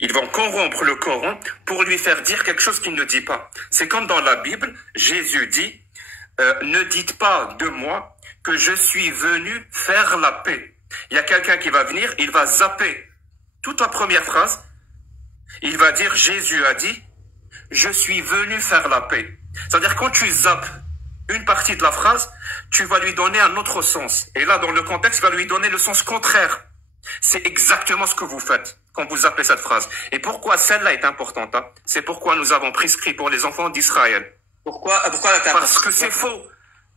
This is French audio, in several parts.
Ils vont corrompre le Coran pour lui faire dire quelque chose qu'il ne dit pas. C'est comme dans la Bible, Jésus dit ne dites pas de moi que je suis venu faire la paix. Il y a quelqu'un qui va venir, il va zapper toute la première phrase. Il va dire Jésus a dit je suis venu faire la paix. C'est-à-dire quand tu zappes une partie de la phrase, tu vas lui donner un autre sens. Et là, dans le contexte, tu vas lui donner le sens contraire. C'est exactement ce que vous faites quand vous zappez cette phrase. Et pourquoi celle-là est importante, hein? C'est pourquoi nous avons prescrit pour les enfants d'Israël. Pourquoi Parce que c'est faux.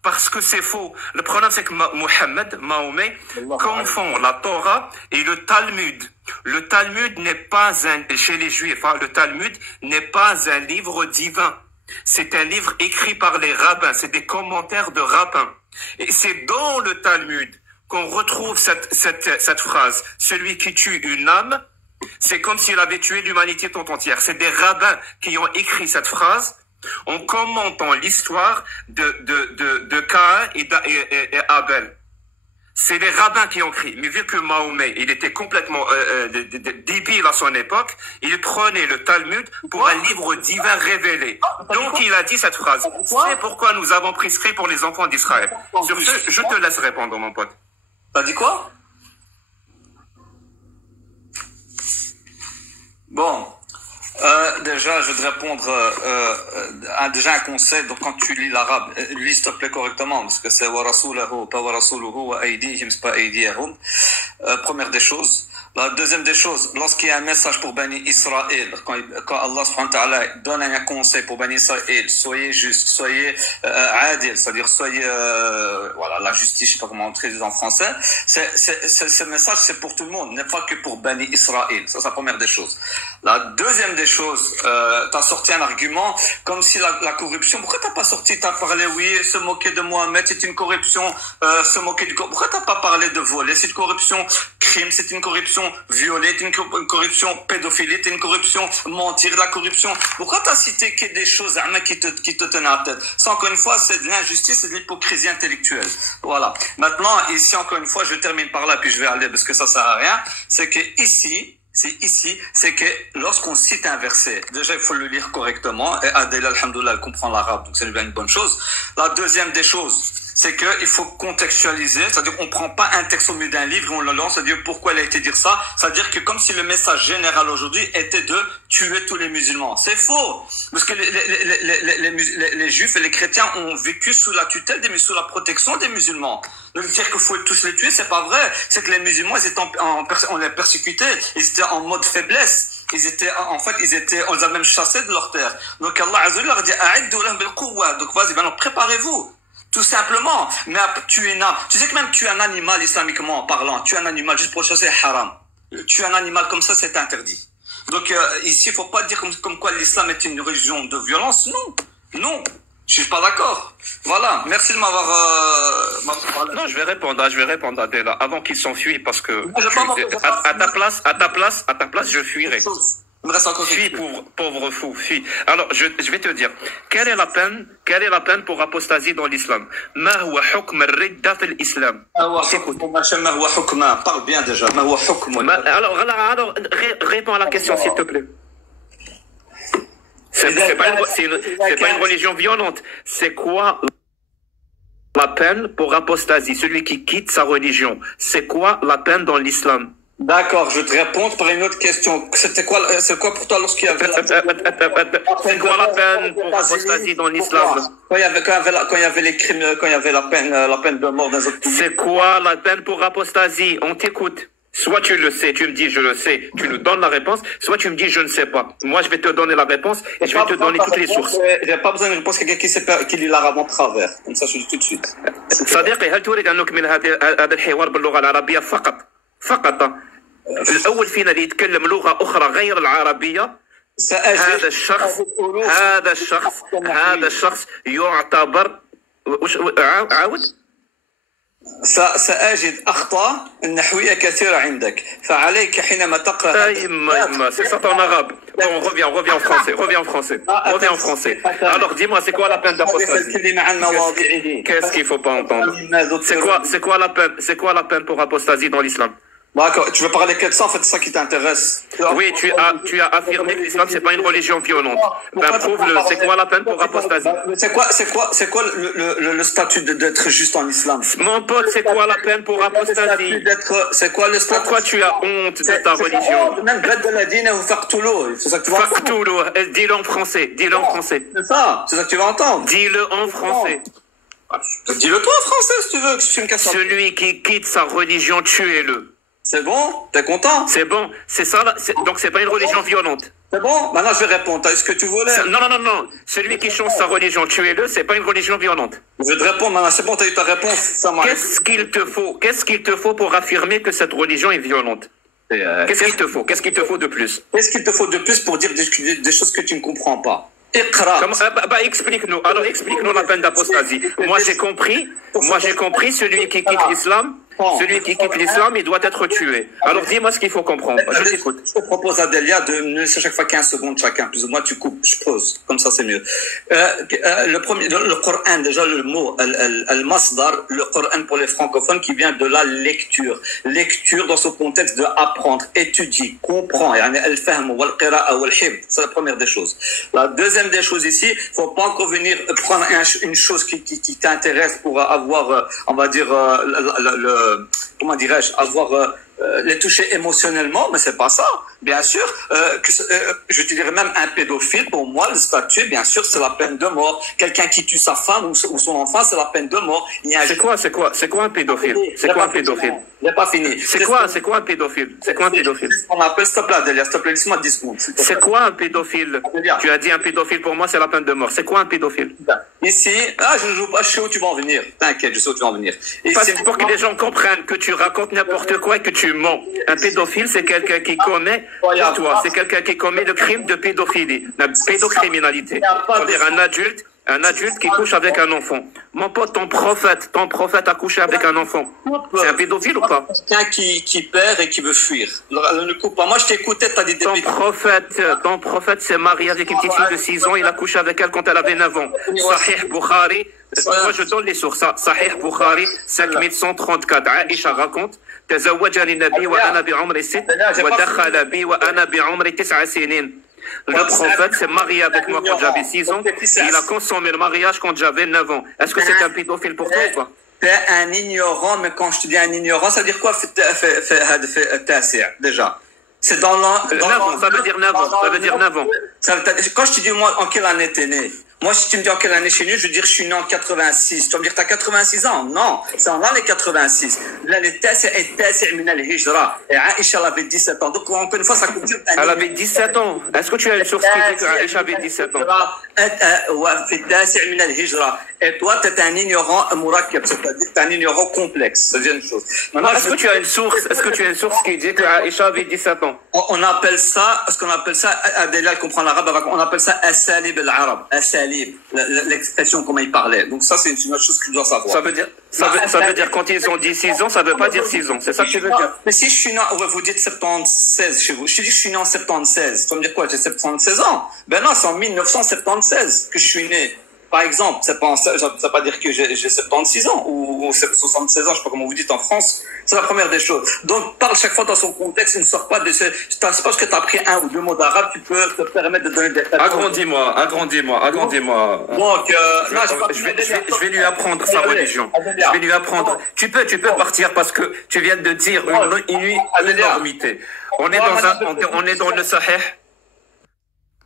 Parce que c'est faux. Le problème, c'est que Mahomet, confond la Torah et le Talmud. Le Talmud n'est pas chez les Juifs, hein, le Talmud n'est pas un livre divin. C'est un livre écrit par les rabbins. C'est des commentaires de rabbins. Et c'est dans le Talmud qu'on retrouve cette phrase. Celui qui tue une âme, c'est comme s'il avait tué l'humanité tout entière. C'est des rabbins qui ont écrit cette phrase en commentant l'histoire de Caïn et Abel. C'est les rabbins qui ont écrit. Mais vu que Mahomet, il était complètement débile à son époque, il prenait le Talmud pour un livre divin révélé. Donc il a dit cette phrase. C'est pourquoi nous avons prescrit pour les enfants d'Israël. Sur ce, je te laisse répondre, mon pote. T'as dit quoi? Bon. Déjà, je vais te répondre déjà un conseil. Donc, quand tu lis l'arabe, lis s'il te plaît correctement, parce que c'est wa rasulahu, pas wa rasuluhu, wa aydihim, c'est pas aydiyahum. Première des choses. La deuxième des choses, lorsqu'il y a un message pour Bani Israël, quand Allah subhanahu wa ta'ala donne un conseil pour Bani Israël, soyez juste, soyez adil, c'est-à-dire soyez voilà, la justice, je sais pas comment on traduit en français. Ce message, c'est pour tout le monde, n'est pas que pour Bani Israël. Ça, c'est la première des choses. La deuxième des choses, t'as sorti un argument comme si la corruption. Pourquoi t'as pas sorti? T'as parlé, oui, se moquer de Mohamed, c'est une corruption. Se moquer du. Pourquoi t'as pas parlé de voler? C'est une corruption. Crime, c'est une corruption. Violer, c'est une corruption. Pédophilie, c'est une corruption. Mentir, la corruption. Pourquoi t'as cité que des choses qui te tenaient à tête? Ça, encore une fois, c'est de l'injustice, c'est de l'hypocrisie intellectuelle. Voilà. Maintenant, ici, encore une fois, je termine par là, puis je vais aller parce que ça sert à rien. C'est que ici, c'est que lorsqu'on cite un verset, déjà il faut le lire correctement, et Adèle, alhamdoulilah, elle comprend l'arabe, donc c'est bien une bonne chose. La deuxième des choses, c'est qu'il faut contextualiser, c'est-à-dire qu'on prend pas un texte au milieu d'un livre et on le lance, c'est-à-dire pourquoi il a été dire ça, c'est-à-dire que comme si le message général aujourd'hui était de tuer tous les musulmans. C'est faux, parce que les juifs et les chrétiens ont vécu sous la tutelle, sous la protection des musulmans. Donc dire qu'il faut tous les tuer, c'est pas vrai. C'est que les musulmans, ils étaient on les persécutait, ils étaient en mode faiblesse. Ils étaient, on les a même chassés de leur terre. Donc Allah Azza wa Jalla leur dit, a'iddu lahum bil quwwa. Donc vas-y, maintenant préparez-vous. Tout simplement. Mais tuer une âme. Tu sais que même tuer un animal islamiquement parlant, tuer un animal juste pour chasser haram. Tuer un animal comme ça, c'est interdit. Donc ici, il faut pas dire comme quoi l'islam est une religion de violence. Non. Non. Je suis pas d'accord. Voilà. Merci de m'avoir. Non, je vais répondre à Adela avant qu'il s'enfuit parce que à ta place, je fuirais. Fuis, pauvre fou, fuis. Alors, je vais te dire, quelle est la peine pour apostasie dans l'islam? Ma huwa hukm ar-ridda fil islam. Parle bien déjà. Alors, réponds à la question, s'il te plaît. C'est pas une religion violente. C'est quoi la peine pour apostasie? Celui qui quitte sa religion. C'est quoi la peine dans l'islam? D'accord, je vais te répondre par une autre question. C'est quoi pour toi lorsqu'il y avait c'est quoi la peine pour apostasie dans l'islam? Quand il y avait les crimes, quand il y avait la peine de mort dans les autres pays. C'est quoi la peine pour apostasie? On t'écoute. Soit tu le sais, tu me dis je le sais, tu nous donnes la réponse, soit tu me dis je ne sais pas. Moi, je vais te donner la réponse et je vais te donner toutes les sources. J'ai pas besoin de réponse quelqu'un qui lit l'arabe en travers. Comme ça, je dis tout de suite. صديقي هل تريد أن نكمل هذا الحوار باللغة العربية فقط الأول فينا اللي يتكلم لغة أخرى غير العربية هذا الشخص يعتبر عاود سأجد أخطاء نحوية كثيرة عندك فعليك حينما تقرأ c'est ça ton arabe. Bon, reviens en français. Alors dis-moi, c'est quoi la peine d'apostasie? Qu'est-ce qu'il faut pas entendre? C'est quoi la peine pour apostasie dans l'islam? D'accord, tu veux parler que de ça, en fait, c'est ça qui t'intéresse. Oui, tu as affirmé que l'islam, c'est pas une religion violente. Ben, prouve-le. C'est quoi la peine pour apostasie? C'est quoi le statut d'être juste en islam? Mon pote, c'est quoi la peine pour apostasie? C'est quoi le statut? Pourquoi tu as honte de ta religion? Même c'est ça que tu vas entendre. Faktoulou, dis-le en français. Dis-le en français. C'est ça que tu vas entendre. Dis-le en français. Dis-le toi en français si tu veux, que tu me casses. Celui qui quitte sa religion, tuez-le. C'est bon? T'es content? C'est bon. C'est ça. Donc c'est pas une religion violente. C'est bon? Maintenant je vais répondre. Est-ce que tu voulais? Non. Celui qui change sa religion, tuez-le. C'est pas une religion violente. Je vais te répondre maintenant. C'est bon, t'as eu ta réponse. Qu'est-ce qu'il te faut pour affirmer que cette religion est violente? Qu'est-ce qu'il te faut? Qu'est-ce qu'il te faut de plus? Qu'est-ce qu'il te faut de plus pour dire des choses que tu ne comprends pas? Explique-nous. Alors explique-nous la peine d'apostasie. Moi j'ai compris. Celui qui quitte l'islam. Celui qui quitte l'islam, il doit être tué. Alors dis-moi ce qu'il faut comprendre. Je t'écoute. Je te propose, Adélia, de me laisser chaque fois 15 secondes chacun. Plus ou moins, tu coupes, je pose. Comme ça, c'est mieux. Le Coran, déjà, le mot, al-masdar, le Coran pour les francophones qui vient de la lecture. Lecture dans ce contexte de apprendre, étudier, comprendre. Al-fahm, wal-qira'a, wal-hib. C'est la première des choses. La deuxième des choses ici, faut pas encore venir prendre une chose qui t'intéresse pour avoir, on va dire, comment dirais-je, avoir les toucher émotionnellement, mais c'est pas ça. Bien sûr, je te dirais même un pédophile, pour moi, le statut, bien sûr, c'est la peine de mort. Quelqu'un qui tue sa femme ou son enfant, c'est la peine de mort. C'est quoi un pédophile? C'est quoi un pédophile? Il n'est pas fini. C'est quoi un pédophile? C'est quoi un pédophile? On appelle, s'il te plaît, Adélia, s'il te plaît, laisse-moi 10 secondes. C'est quoi un pédophile? Tu as dit un pédophile, pour moi, c'est la peine de mort. C'est quoi un pédophile? Ici, je ne joue pas, je sais où tu vas en venir. T'inquiète, je sais où tu vas en venir. C'est pour que les gens comprennent que tu racontes n'importe quoi et que tu mens. Un pédophile, c'est quelqu'un qui commet, c'est quelqu'un qui commet le crime de pédophilie, la pédocriminalité. C'est-à-dire un adulte qui couche avec un enfant. Mon pote, ton prophète a couché avec un enfant. C'est un pédophile ou pas? Quelqu'un qui perd et qui veut fuir. Ne coupe pas. Moi, je t'écoutais, t'as dit ton prophète s'est marié avec une petite fille de 6 ans, il a couché avec elle quand elle avait 9 ans. Sahih Bukhari, moi je donne les sources. Sahih Bukhari, 5134. Aïcha raconte, تزوجني النبي وأنا بعمر 6 ودخل بي وأنا بعمر 9 سنين. Le prophète s'est marié avec moi quand j'avais 6 ans. Il a consommé le mariage quand j'avais 9 ans. Est-ce que c'est un pédophile pour toi ou pas? T'es un ignorant, mais quand je te dis un ignorant, ça veut dire quoi? Déjà. C'est dans ça veut dire 9 ans. Ça veut dire 9 ans. Quand je te dis, moi, en quelle année t'es né? Moi, si tu me dis en quelle année je suis né, je veux dire je suis né en 86. Tu vas me dire, t'as 86 ans? Non, c'est en l'année 86. L'année Hijra. Et Aïcha, elle avait 17 ans. Donc, encore une fois, ça coûte. Elle avait 17 ans. Est-ce que tu as une source qui dit qu'Aïcha avait 17 ans? Et toi, t'es un ignorant murakkab, c'est-à-dire t'es un ignorant complexe. C'est une chose. Est-ce que tu as une source qui dit qu'Aïcha avait 17 ans? On appelle ça, Adélia, elle comprend l'arabe, on appelle ça as-salib al-arab. As-salib, l'expression comment il parlait. Donc ça, c'est une autre chose que tu dois savoir. Ça veut dire quand ils ont dit 6 ans, ça veut pas dire 6 ans. C'est ça que tu veux dire? Mais si je suis né, vous dites 76 chez vous. Je te dis que je suis né en 76. Tu vas me dire quoi? J'ai 76 ans. Ben non, c'est en 1976 que je suis né. Par exemple, ça veut pas dire que j'ai 76 ans ou 76 ans, je sais pas comment vous dites en France. C'est la première des choses. Donc, parle chaque fois dans son contexte, ne sort pas de ce... C'est parce que tu as appris un ou deux mots d'arabe, tu peux te permettre de donner des... Agrandis-moi. Donc, je vais lui apprendre sa religion. Je vais lui apprendre. Tu peux partir parce que tu viens de dire une énormité. On est dans le Sahih.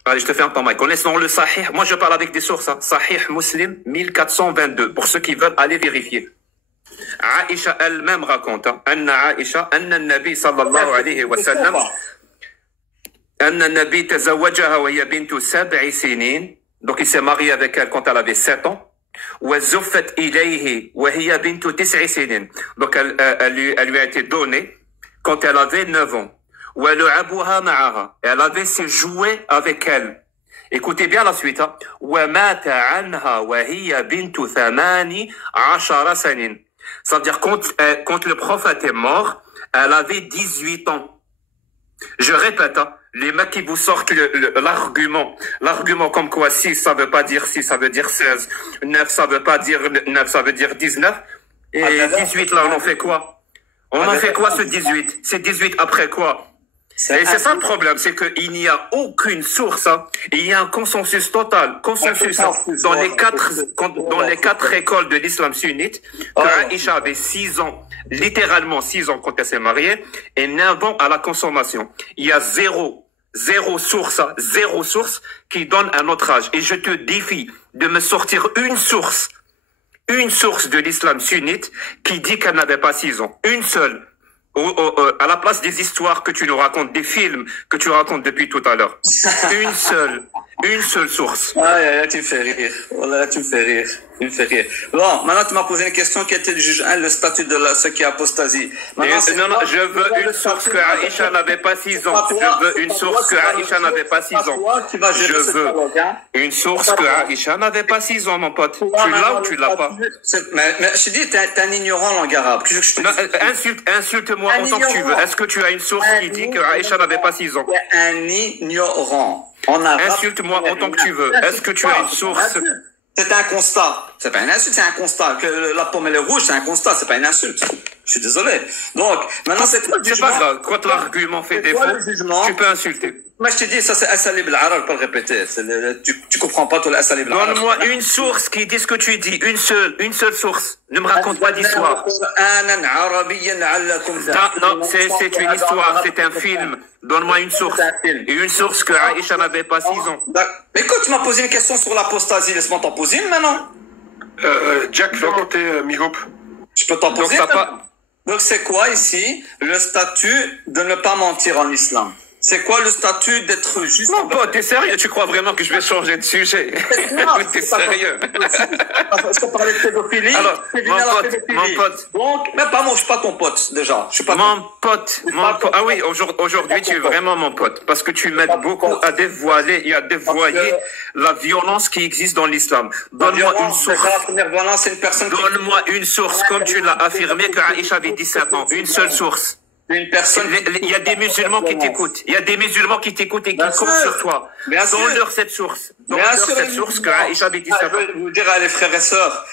Allez, je te fais un temps, Mike. On est dans le Sahih. Moi, je parle avec des sources. Sahih Muslim 1422. Pour ceux qui veulent aller vérifier. Aïcha elle-même raconte. Anna Aïcha, Anna Nabi sallallahu alayhi wa sallam. Anna Nabi tazawajaha wa hiya bintu 7 sinin. Donc, il s'est marié avec elle quand elle avait 7 ans. Wa zuffat ilayhi wa hiya bintu 9 sinin. Donc, elle lui a été donnée quand elle avait 9 ans. Elle avait ses jouets avec elle. Écoutez bien la suite. Ça veut dire quand le prophète est mort, elle avait 18 ans. Je répète, les mecs qui vous sortent l'argument comme quoi 6 ça veut pas dire 6, ça veut dire 16, 9 ça veut pas dire 9, ça veut dire 19, et 18 là on en fait quoi? On en fait quoi ce 18? C'est 18 après quoi? Et c'est ça le problème, c'est qu'il n'y a aucune source, hein. Il y a un consensus total, consensus dans les quatre écoles de l'islam sunnite, que Aïcha avait 6 ans, littéralement 6 ans quand elle s'est mariée, et 9 ans à la consommation. Il y a zéro source qui donne un autre âge. Et je te défie de me sortir une source de l'islam sunnite qui dit qu'elle n'avait pas 6 ans. Une seule. À la place des histoires que tu nous racontes, des films que tu racontes depuis tout à l'heure. Une seule source. Tu me fais rire. Voilà, tu me fais rire. Bon, maintenant tu m'as posé une question qui était du juge 1, le statut de ceux qui apostasie. Non, je veux une source que Aïcha n'avait pas 6 ans. Je veux une source que Aïcha n'avait pas 6 ans. Je veux une source que Aïcha n'avait pas 6 ans, mon pote. Tu l'as ou tu l'as pas? Mais je te dis, t'es un ignorant en langue arabe. Insulte-moi autant que tu veux. Est-ce que tu as une source qui dit que Aïcha n'avait pas 6 ans? Un ignorant. Insulte-moi autant que tu veux. Est-ce que tu as une source? C'est un constat. C'est pas une insulte, c'est un constat. Que la pomme elle est rouge, c'est un constat, c'est pas une insulte. Je suis désolé. Donc, maintenant c'est pas grave. Quand l'argument fait défaut, tu peux insulter. Moi, je te dis, ça c'est Asalib al-Arab, pas le répéter. Tu comprends pas tout l'Asalib al-Arab. Donne-moi une source qui dit ce que tu dis. Une seule source. Ne me raconte pas d'histoire. Non, c'est une histoire, c'est un film. Donne-moi une source. Et une source que Aïcha n'avait pas 6 ans. Mais écoute, tu m'as posé une question sur l'apostasie. Laisse-moi t'en poser une maintenant. Jack, va côté Migop. Je peux t'en poser une. Donc c'est quoi ici le statut de ne pas mentir en islam? C'est quoi le statut d'être juste? Mon pote, t'es sérieux? Tu crois vraiment que je vais changer de sujet? T'es sérieux? Est-ce qu'on parlait de pédophilie? Alors, mon pote. Donc, mais pas moi, je suis pas ton pote, déjà. Je suis pas mon pote. Ah oui, aujourd'hui, tu es vraiment mon pote. Parce que tu m'aides beaucoup à dévoiler et à dévoyer la violence qui existe dans l'islam. Donne-moi une source. Donne-moi une source, comme tu l'as affirmé que Aïcha avait 17 ans. Une seule source. Une personne. Il y a des musulmans qui t'écoutent. Il y a des musulmans qui t'écoutent et qui comptent sur toi. Donne-leur cette source. Donne-leur cette source que Aïcha avait 17 ans. Je vais vous dire à les frères et sœurs,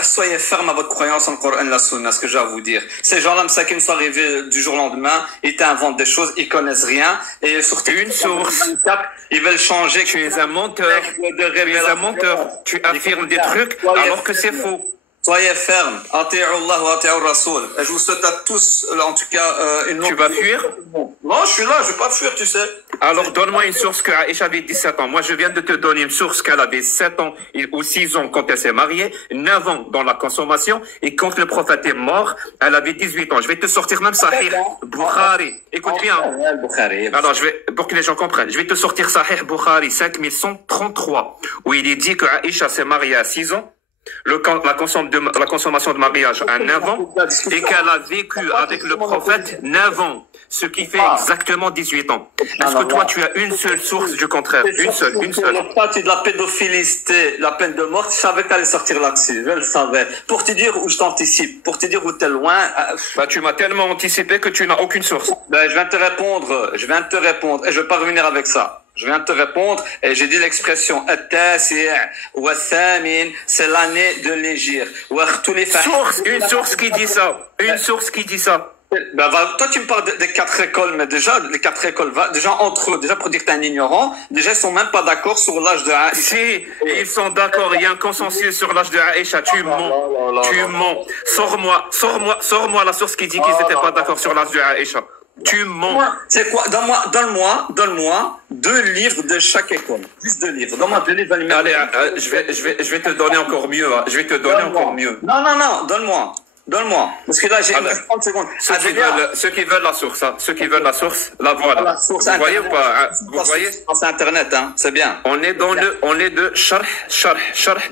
soyez fermes à votre croyance en le Coran et la Sunna, ce que j'ai à vous dire. Ces gens-là, ça qui nous sont arrivés du jour au lendemain, ils t'inventent des choses, ils connaissent rien, et surtout une source. Ils veulent changer. Tu es un menteur. Tu es un menteur. Tu affirmes des trucs alors que c'est faux. Soyez fermes. Ati'u Allah wa ati'u Rasoul. Je vous souhaite à tous, en tout cas, une longue... Tu vas fuir? Non, je suis là, je vais pas fuir, tu sais. Alors, donne-moi une source que Aïcha avait 17 ans. Moi, je viens de te donner une source qu'elle avait 7 ans ou 6 ans quand elle s'est mariée, 9 ans dans la consommation, et quand le prophète est mort, elle avait 18 ans. Je vais te sortir même Sahih Bukhari. Écoute bien. Alors, pour que les gens comprennent, je vais te sortir Sahih Bukhari 5133, où il est dit que Aïcha s'est mariée à 6 ans, la consommation de mariage à 9 ans, et qu'elle a vécu avec le prophète 9 ans, ce qui fait exactement 18 ans. Est-ce que toi, tu as une seule source du contraire? Une seule. Le statut de la pédophilie, c'était la peine de mort. Je savais qu'elle allait sortir là-dessus. Je le savais. Pour te dire où je t'anticipe, pour te dire où t'es loin. Tu m'as tellement anticipé que tu n'as aucune source. Je viens de te répondre, et je vais pas revenir avec ça. Je viens de te répondre et j'ai dit l'expression c'est l'année de l'Hégire. Une source qui dit ça. Une source qui dit ça. Toi, tu me parles des 4 écoles, mais déjà, les 4 écoles, déjà entre eux, déjà pour dire que t'es un ignorant, déjà ils sont même pas d'accord sur l'âge de Aïcha. Si, ils sont d'accord, il y a un consensus sur l'âge de Aïcha, tu mens. Tu mens. Sors-moi la source qui dit qu'ils n'étaient pas d'accord sur l'âge de Aïcha. Tu mens. C'est quoi? Donne-moi 2 livres de chaque école. Juste 2 livres. Donne-moi 2 livres. Allez, je vais te donner encore mieux. Je vais te donner encore mieux. Non, donne-moi. Parce que là, j'ai 30 secondes. Ceux qui veulent la source, la voilà. Vous voyez ou pas? Vous voyez? C'est Internet, hein. C'est bien. On est de sharh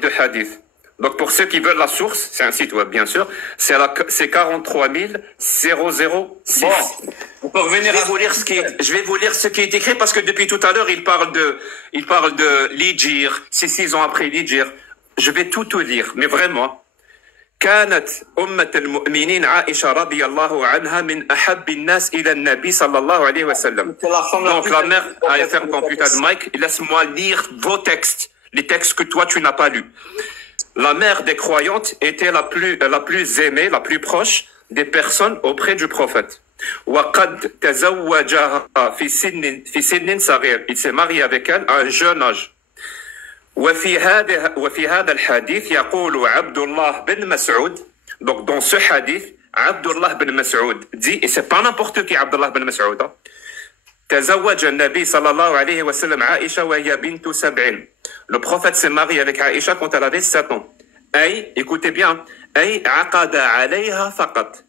de hadith. Donc, pour ceux qui veulent la source, c'est un site web, bien sûr, c'est 43 006. Bon, on peut revenir je vais vous lire ce qui est écrit parce que depuis tout à l'heure, il parle de l'Hijr, c'est 6 ans après l'Hijr. Je vais tout lire, mais vraiment. كانت أمة المؤمنين عائشة رضي الله عنها من أحب الناس إلى النبي صلى الله عليه وسلم. Donc la mère, ferme ton putain de mic, laisse-moi lire vos textes, les textes que toi tu n'as pas lus. La mère des croyantes était la plus aimée, la plus proche des personnes auprès du prophète. وقد تزوجها في سن صغير. Il s'est marié avec elle à un jeune âge. وفي هذا الحديث يقول عبد الله بن مسعود. Donc dans ce hadith, Abdullah bin Mas'ud dit, et c'est pas n'importe qui Abdullah bin Mas'ud, hein. تزوج النبي صلى الله عليه وسلم عائشة وهي بنت 70. Le prophète s'est marié avec Aïcha quand elle avait 7 ans. أي, écoutez bien, أي عقد عليها فقط.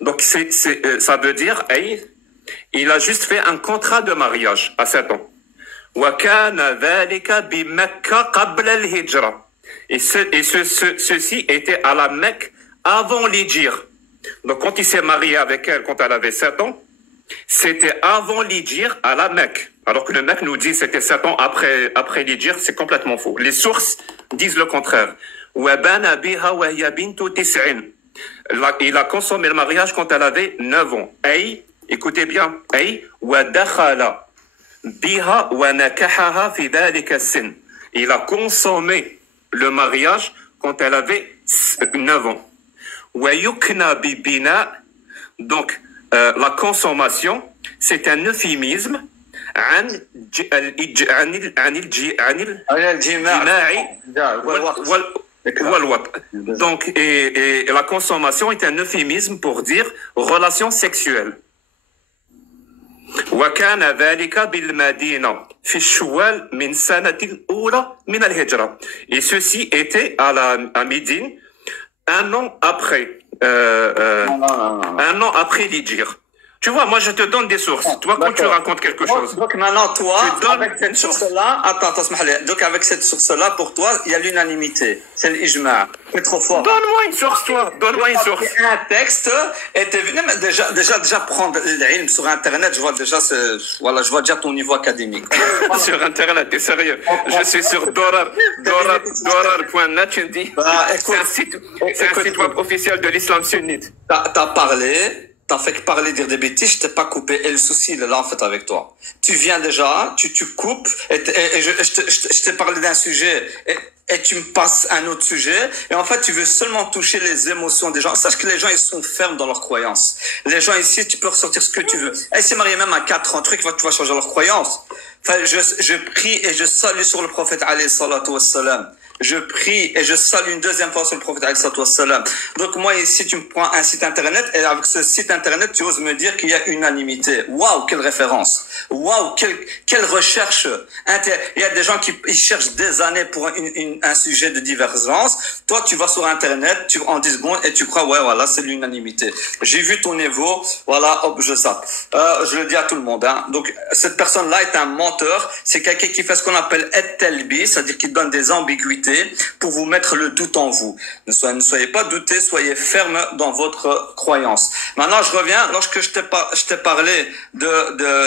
Donc ça veut dire, أي, il a juste fait un contrat de mariage à 7 ans. وكان ذلك بمكة قبل الهجرة. Et ceci était à la Mecque avant l'Hijr. Donc quand il s'est marié avec elle quand elle avait 7 ans, c'était avant l'Hijr à la Mecque. Alors que le Mecque nous dit que c'était 7 ans après l'Hijr, c'est complètement faux. Les sources disent le contraire. وَبَنَ بِهَا وَهِيَ بِنْتُ 90. Il a consommé le mariage quand elle avait 9 ans. أي, écoutez bien, أي وَدَخَلَ بِهَا وَنَكَحَهَا فِي ذَلِكَ السِّنِّ. Il a consommé le mariage quand elle avait 9 ans. وَيُكْنَى بِبِنَا. Donc, la consommation, c'est un euphémisme عن الجماع والوطء. Donc, et la consommation est un euphémisme pour dire relation sexuelle. وكان ذلك بالمدينة في الشوال من سنة الأولى من الهجرة. Et ceci était à Médine un an après l'Hijr. Tu vois, moi je te donne des sources. Toi, quand tu racontes quelque chose. Donc maintenant, toi, tu donnes avec cette source-là, donc avec cette source-là, pour toi, il y a l'unanimité. C'est l'ijma'. C'est trop fort. Donne-moi une source, toi. Donne-moi une source. Un texte était venu, déjà prendre l'ilm sur Internet, je vois déjà ton niveau académique. Sur Internet, t'es sérieux? Je suis sur dorar.net, tu me dis. C'est un site web officiel de l'islam sunnite. T'as parlé. T'as fait que parler, dire des bêtises, je t'ai pas coupé. Et le souci, il est là, en fait, avec toi. Tu viens déjà, tu coupes, et je t'ai parlé d'un sujet, et tu me passes un autre sujet, et en fait, tu veux seulement toucher les émotions des gens. Sache que les gens, ils sont fermes dans leurs croyances. Les gens ici, tu peux ressortir ce que tu veux. Elle s'est mariée même à 4 ans, truc, tu vas changer leurs croyances. Enfin, je prie et je salue sur le prophète, alayhi salatu wassalam. Je prie et je salue une deuxième fois sur le prophète alayhi salatu wassalam. Donc moi ici tu me prends un site internet et avec ce site internet tu oses me dire qu'il y a unanimité. Waouh, quelle référence. Waouh, quelle recherche. Il y a des gens qui ils cherchent des années pour un sujet de divergence. Toi tu vas sur internet, en 10 secondes et tu crois ouais voilà c'est l'unanimité. J'ai vu ton niveau, voilà hop je zappe. Je le dis à tout le monde hein. Donc cette personne là est un menteur, c'est quelqu'un qui fait ce qu'on appelle et-telbi, c'est-à-dire qu'il donne des ambiguïtés pour vous mettre le doute en vous. Ne soyez pas doutés, soyez ferme dans votre croyance. Maintenant, je reviens, lorsque je t'ai parlé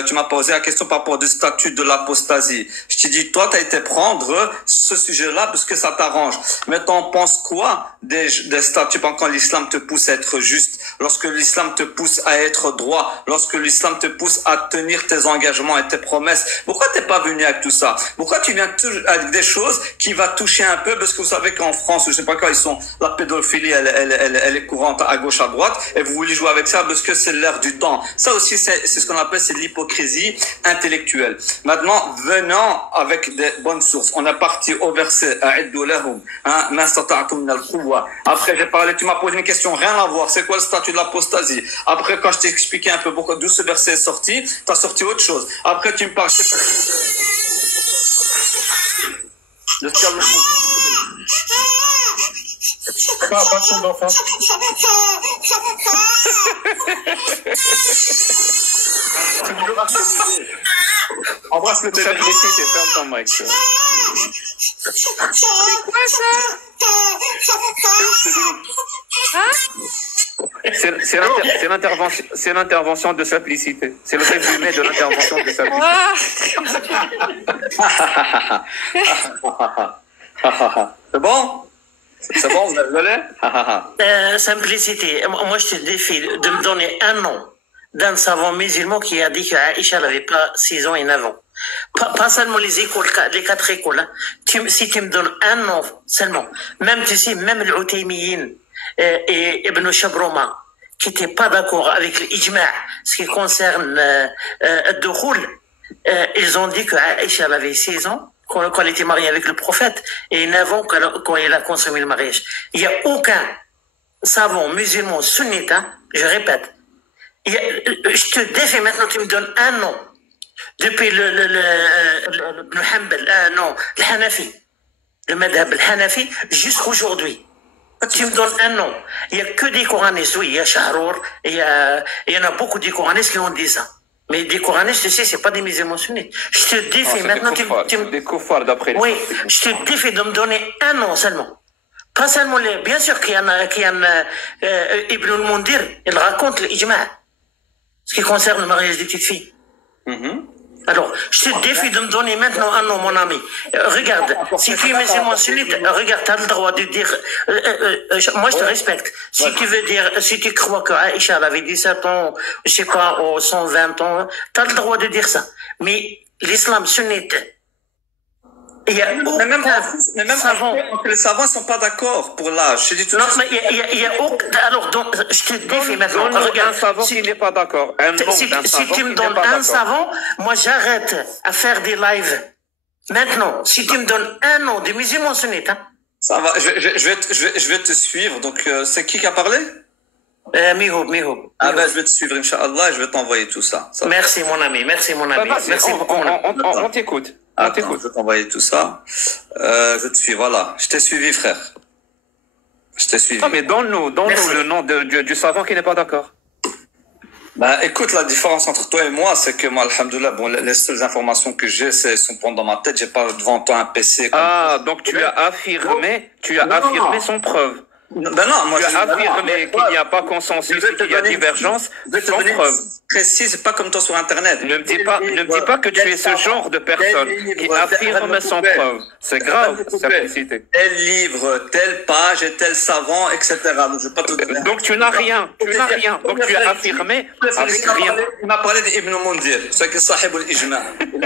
tu m'as posé la question par rapport au statut de l'apostasie. Je t'ai dit, toi, tu as été prendre ce sujet-là parce que ça t'arrange. Mais t'en penses quoi des statuts quand l'islam te pousse à être juste, lorsque l'islam te pousse à être droit, lorsque l'islam te pousse à tenir tes engagements et tes promesses? Pourquoi t'es pas venu avec tout ça? Pourquoi tu viens avec des choses qui va toucher un peu, parce que vous savez qu'en France, je sais pas quoi, la pédophilie, elle est courante à gauche, à droite, et vous voulez jouer avec ça parce que c'est l'air du temps. Ça aussi, c'est ce qu'on appelle, c'est l'hypocrisie intellectuelle. Maintenant, venant avec des bonnes sources. On est parti au verset, après, j'ai parlé, tu m'as posé une question, rien à voir. C'est quoi le statut de l'apostasie? Après, quand je t'ai expliqué un peu pourquoi, d'où ce verset est sorti, t'as sorti autre chose. Après, tu me parles, Pas son d'enfant. Embrasse le bébé. Simplicité, ferme ton mic. C'est quoi ça? C'est l'intervention de simplicité. C'est le résumé de l'intervention de simplicité. C'est bon? C'est bon, vous avez Simplicité. Moi, je te défie de me donner un nom d'un savant musulman qui a dit qu'Aïcha n'avait pas 6 ans et 9 ans. Pas seulement les écoles, les 4 écoles. Hein. Si tu me donnes un nom seulement, même tu sais, même l'Outaïmiyin et Ibn Shabroma, qui n'étaient pas d'accord avec l'ijma', ce qui concerne Ad-Dukhul, ils ont dit que Aïcha avait 16 ans quand elle était mariée avec le prophète et 9 ans quand elle a consommé le mariage. Il n'y a aucun savant musulman sunnite, hein, je répète, je te défie maintenant, tu me donnes un nom depuis le Hanbal, non, le Hanafi, le madhab, le Hanafi, jusqu'aujourd'hui. Tu me donnes un nom. Il n'y a que des coranistes, oui, il y a Shahrour, il y en a beaucoup de coranistes qui ont dit ça. Mais des coranistes, tu sais, c'est pas des musulmans sunnites. Je te défie maintenant, des koufars d'après les. Oui, je te défie de me donner un nom seulement. Pas seulement bien sûr qu'il y en a, Ibn al-Mundir, il raconte l'ijma', ce qui concerne le mariage des petites filles. Alors, je te défie de me donner maintenant un nom, mon ami. Regarde, si tu es musulman sunnite, regarde, tu as le droit de dire, moi je te respecte. Si tu veux dire, si tu crois que Aïcha avait 17 ans, je sais pas, ou 120 ans, tu as le droit de dire ça. Mais l'islam sunnite, il y a même savant. Les savants ne sont pas d'accord pour l'âge. Non, mais il y a aucun. Alors, donc, je te défie maintenant. Regarde, un savant qui n'est pas d'accord. Si tu me donnes un savant, moi j'arrête à faire des lives. Maintenant, si tu me donnes un nom des musulmans sunnites, hein. Ça va, je vais te suivre. Donc, c'est qui a parlé? Mihoub. Ah ben, je vais te suivre, Inch'Allah, et je vais t'envoyer tout ça. Merci, mon ami. Merci beaucoup. On t'écoute. Attends, je vais t'envoyer tout ça. Je te suis, voilà. Je t'ai suivi, frère. Je t'ai suivi. Ah, mais donne-nous le nom du savant qui n'est pas d'accord. Bah, écoute, la différence entre toi et moi, c'est que moi, alhamdoulilah, bon, les seules informations que j'ai, sont dans ma tête. J'ai pas devant toi un PC. Donc tu as affirmé sans preuve. Ben non, moi, tu as affirmé qu'il n'y a pas consensus, qu'il y a divergence, sans preuve. Précis, c'est pas comme toi sur Internet. Ne me dis pas que tu es ce genre de personne qui affirme sans preuve. C'est grave, simplicité. Tel livre, telle page, et tel savant, etc. Donc, je vais pas te donner. Donc tu n'as rien. Donc tu as affirmé avec rien. Il m'a parlé d'Ibn Mundir, c'est que Sahib al-Ijma'.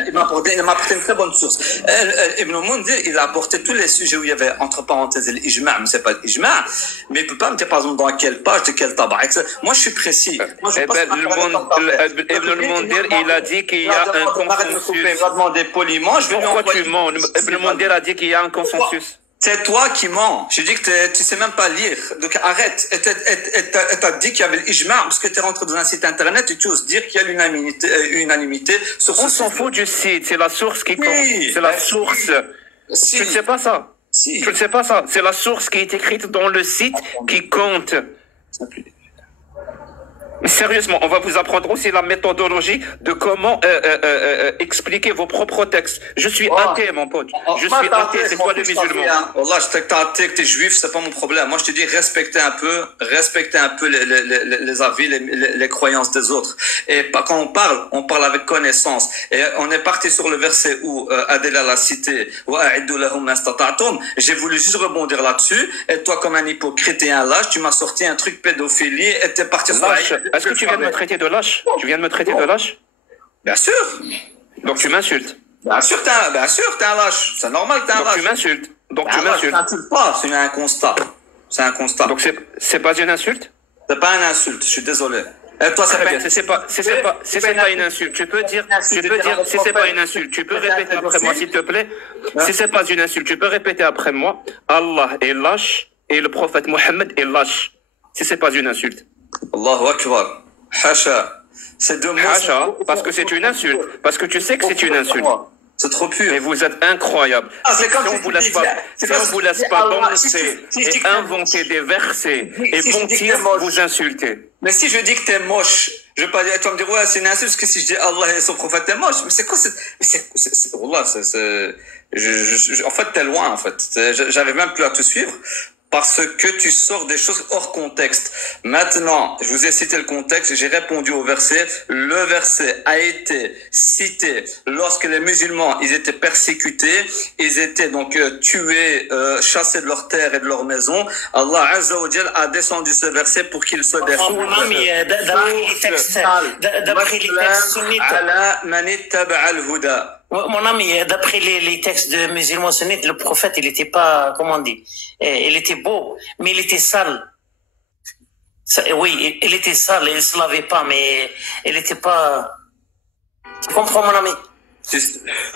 Il m'a apporté une très bonne source. Ibn Mundir, il a apporté tous les sujets où il y avait, entre parenthèses, l'Ijma', mais c'est pas l'Ijma'. Mais il peut pas me dire, par exemple, dans quelle page, de quel tabac. Moi, je suis précis. Moi, je Ibn al-Mundir, il a dit qu'il y a un consensus. Il va demander poliment. Pourquoi tu mens? Ibn al-Mundir a dit qu'il y a un consensus. C'est toi qui mens. Je dis que tu sais même pas lire. Donc arrête. Et t'as dit qu'il y avait l'ijma' parce que t'es rentré dans un site internet et tu oses dire qu'il y a l'unanimité sur ce. On s'en fout du site. C'est la source qui compte. C'est la source. Si. Tu ne sais pas ça? Si. Tu ne sais pas ça? C'est la source qui est écrite dans le site qui compte. Sérieusement, on va vous apprendre aussi la méthodologie de comment expliquer vos propres textes. Je suis athée, mon pote. Je suis athée, c'est toi le musulman. Wallah, je sais que t'es athée, que t'es juif, c'est pas mon problème. Moi, je te dis, respectez un peu les avis, les croyances des autres. Et quand on parle avec connaissance. Et on est parti sur le verset où Adela l'a cité, وَأَعِدُّ لَهُمْ مَا اسْتَطَعْتُمْ. J'ai voulu juste rebondir là-dessus. Et toi, comme un hypocrite et un lâche, tu m'as sorti un truc pédophilie et t'es parti sur Est-ce que tu viens de me traiter de lâche? Tu viens de me traiter de lâche? Bien sûr. Donc tu m'insultes. Bien sûr, t'es un lâche. C'est normal que t'es un lâche. Donc tu m'insultes. Donc tu m'insultes. Je t'insulte pas, c'est un constat. C'est un constat. Donc c'est pas une insulte? C'est pas une insulte, je suis désolé. Et toi, c'est pas une insulte. Tu peux dire si c'est pas une insulte. Tu peux répéter après moi, s'il te plaît. Si c'est pas une insulte, tu peux répéter après moi. Allah est lâche et le prophète Mohammed est lâche. Si c'est pas une insulte. Allahu Akbar. Hasha. C'est deux mots. Hasha, parce que c'est une insulte. Parce que tu sais que c'est une insulte. C'est trop pur. Mais vous êtes incroyable. C'est comme si on vous laisse pas danser et inventer des versets et bondir, vous insulter. Mais si je dis que t'es moche, je vais pas dire, tu vas me dire, ouais, c'est une insulte, parce que si je dis Allah et son prophète, t'es moche. Mais c'est quoi en fait, t'es loin, en fait. J'arrive même plus à te suivre. Parce que tu sors des choses hors contexte. Maintenant, je vous ai cité le contexte, j'ai répondu au verset. Le verset a été cité lorsque les musulmans, ils étaient persécutés, ils étaient donc tués, chassés de leur terre et de leur maison. Allah Azza wa Jal a descendu ce verset pour qu'ils soient des d'après les textes sunnites. Mon ami, d'après les textes de musulmans sunnites, le prophète, il était pas, comment on dit, il était beau, mais il était sale. Oui, il était sale, il ne se lavait pas, mais il n'était pas... Tu comprends, mon ami?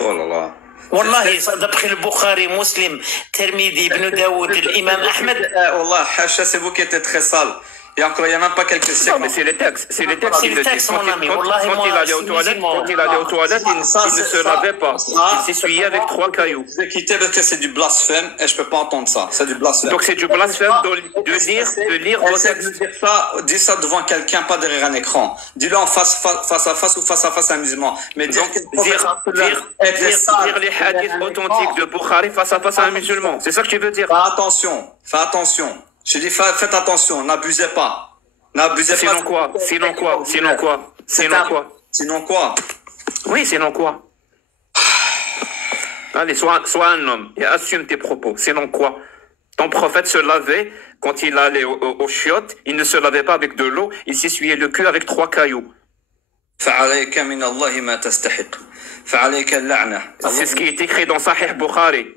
Oh là là. Wallahi, d'après le Bukhari, Muslim, Tirmidhi, Ibn Daoud, l'imam Ahmed... Wallah, Hacha, c'est vous qui êtes très sale. Et encore, il n'y a même pas quelques siècles. Non, mais c'est les textes. C'est les textes qui le disent. mon ami. Quand il allait aux toilettes, il ne se lavait pas. Il s'essuyait avec 3 cailloux. Je vais quitter parce que c'est du blasphème et je peux pas entendre ça. C'est du blasphème. Donc c'est du blasphème de lire vos textes. Dis ça devant quelqu'un, pas derrière un écran. Dis-le en face à face ou face à face à un musulman. Mais dire les hadiths authentiques de Bukhari face à face à un musulman. C'est ça que tu veux dire? Fais attention. Je dis, faites attention, n'abusez pas. Sinon quoi? Oui, sinon quoi? Allez, sois un homme et assume tes propos. Sinon quoi? Ton prophète se lavait quand il allait au chiottes, il ne se lavait pas avec de l'eau, il s'essuyait le cul avec 3 cailloux. C'est ce qui est écrit dans Sahih Bukhari.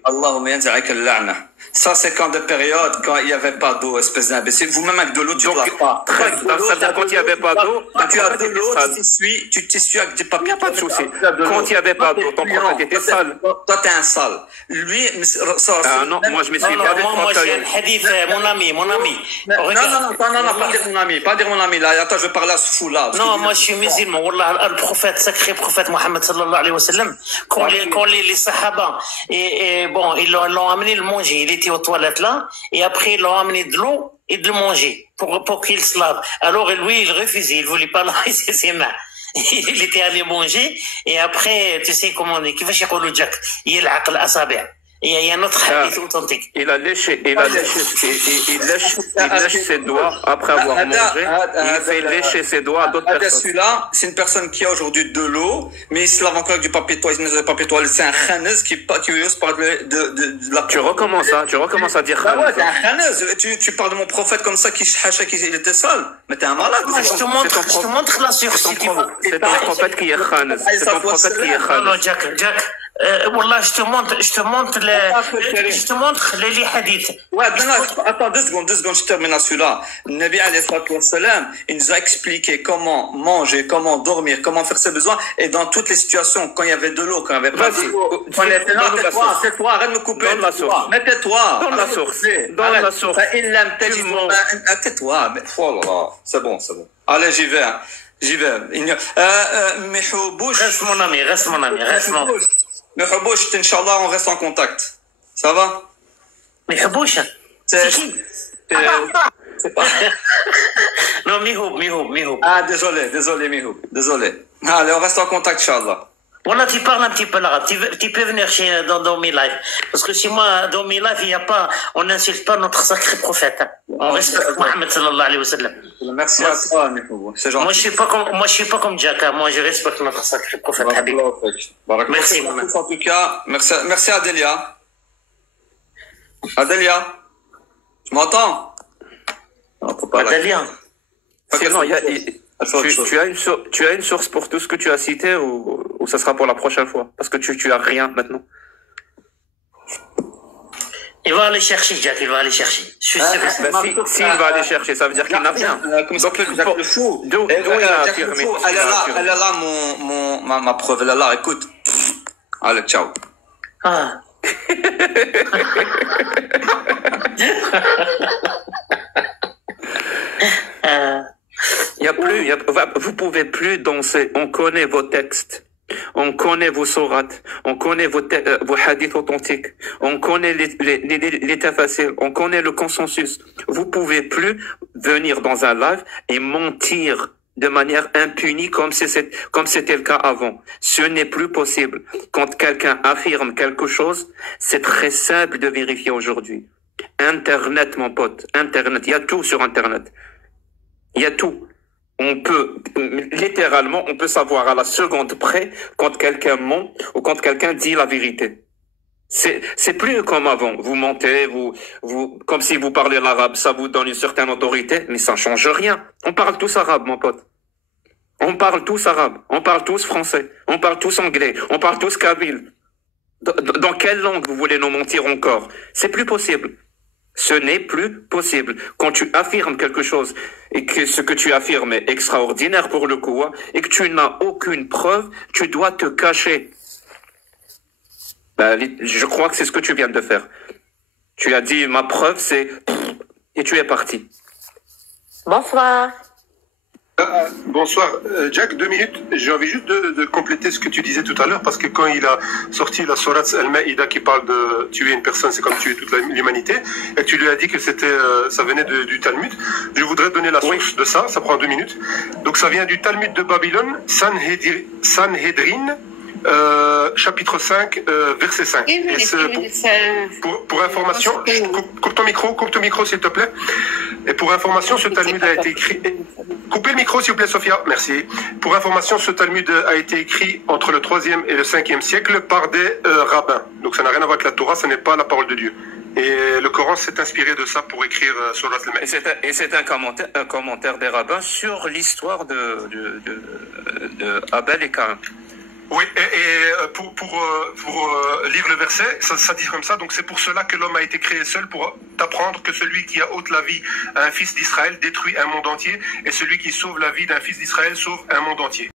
Ça, c'est quand des périodes, quand il n'y avait pas d'eau, espèce d'imbécile. Vous-même, avec de l'eau, tu ne laves pas. Quand il n'y avait pas d'eau, quand tu as de l'eau, tu t'essuies avec du papier. Il n'y a pas de souci. Quand il n'y avait pas d'eau, ton prophète était sale. Toi, t'es un sale. Lui, non, moi, je me suis pas avec 3 cailloux. Moi, j'ai un hadith, mon ami. Non, pas dire mon ami, là. Attends, je vais parler à ce fou-là. Non, moi, je suis musulman. Wallah, le prophète, sacré prophète Mohammed sallallahu alayhi wa sallam, quand les sahaba, bon, ils l'ont amené le manger. Il était aux toilettes là, et après ils l'ont amené de l'eau et de le manger pour qu'il se lave. Alors lui, il refusait, il voulait pas laver ses mains. Il était allé manger, et après, tu sais comment on dit, كيفاش يقولوا جاك يلعق الأصابع. Il y a un autre hadith authentique. Il lèche ses doigts après avoir mangé. Il fait lécher ses doigts à d'autres personnes. Celui-là, c'est une personne qui a aujourd'hui de l'eau, mais il se lave encore avec du papier toilette. Il met du papier toilette. C'est un khanez qui ose parler de la... Tu recommences à dire khanez. Ouais, t'es un khanez. Tu parles de mon prophète comme ça, il était sale. Mais t'es un malade. Je te montre la source. C'est ton prophète qui est khanez. C'est ton prophète qui est khanez. Non, Jack. Wallah, je te montre les hadiths. Ouais, attends 2 secondes, je termine à celui-là. Le Nabi alayhi salatu wassalam, il nous a expliqué comment manger, comment dormir, comment faire ses besoins, et dans toutes les situations, quand il y avait de l'eau, quand il n'y avait pas de l'eau. Tais-toi, arrête de me couper. Donne la source. Mais tais-toi. Donne la source. Tais-toi. Oh là là, c'est bon. Allez, j'y vais. Reste mon ami. Mais Habouch, Inch'Allah, on reste en contact. Ça va? Mais Habouch, c'est qui? C'est pas... Non, Mihoub. Ah, désolé, Mihoub. Désolé. Allez, on reste en contact, Inch'Allah. Voilà, tu parles un petit peu l'arabe. Tu peux venir dans mes lives. Parce que chez moi, dans mes lives, il n'y a pas, on n'insulte pas notre sacré prophète. On respecte Mohammed sallallahu alayhi wa sallam. Merci à toi, Mihoub. C'est gentil. Moi, je suis pas comme Jack. Moi, je respecte notre sacré prophète, Habib. Merci, en tout cas. Merci, Adélia. Tu m'entends? Adélia. Sinon, tu as une source pour tout ce que tu as cité ou ça sera pour la prochaine fois? Parce que tu as rien maintenant. Il va aller chercher, Jack, Je suis sûr que c'est s'il va aller chercher, ça veut dire qu'il n'a rien. Donc, le fou. D'où il a affirmé. Elle est là, ma preuve. Elle est là, écoute. Allez, ciao. Ah. Vous pouvez plus danser. On connaît vos textes. On connaît vos sourates. On connaît vos hadiths authentiques. On connaît les tafassirs. On connaît le consensus. Vous pouvez plus venir dans un live et mentir de manière impunie comme c'était le cas avant. Ce n'est plus possible. Quand quelqu'un affirme quelque chose, c'est très simple de vérifier aujourd'hui. Internet, mon pote. Internet. Il y a tout sur Internet. Il y a tout. On peut savoir à la seconde près quand quelqu'un ment ou quand quelqu'un dit la vérité. C'est plus comme avant. Vous mentez, comme si vous parlez l'arabe, ça vous donne une certaine autorité, mais ça ne change rien. On parle tous arabe, mon pote. On parle tous arabe. On parle tous français. On parle tous anglais. On parle tous kabyle. Dans quelle langue vous voulez nous mentir encore? C'est plus possible. Ce n'est plus possible. Quand tu affirmes quelque chose et que ce que tu affirmes est extraordinaire pour le coup, hein, et que tu n'as aucune preuve, tu dois te cacher. Je crois que c'est ce que tu viens de faire. Tu as dit ma preuve c'est et tu es parti. Bonsoir. Bonsoir. Jack, 2 minutes. J'ai envie juste de compléter ce que tu disais tout à l'heure, parce que quand il a sorti la sourate Al-Maïda qui parle de tuer une personne, c'est comme tuer toute l'humanité, et tu lui as dit que ça venait du Talmud, je voudrais donner la source de ça, ça prend 2 minutes. Donc ça vient du Talmud de Babylone, Sanhedrin, chapitre 5, verset 5. Pour information, coupe ton micro s'il te plaît. Et pour information, ce Talmud a été écrit... Coupez le micro s'il vous plaît Sophia, merci. Pour information, ce Talmud a été écrit entre le 3e et le 5e siècle par des rabbins. Donc ça n'a rien à voir avec la Torah, ce n'est pas la parole de Dieu. Et le Coran s'est inspiré de ça pour écrire sur Al-Maïda. Et c'est un commentaire des rabbins sur l'histoire de Abel et Caïn. Oui, et pour lire le verset, ça dit comme ça, donc c'est pour cela que l'homme a été créé seul, pour t'apprendre que celui qui a ôte la vie à un fils d'Israël détruit un monde entier, et celui qui sauve la vie d'un fils d'Israël sauve un monde entier.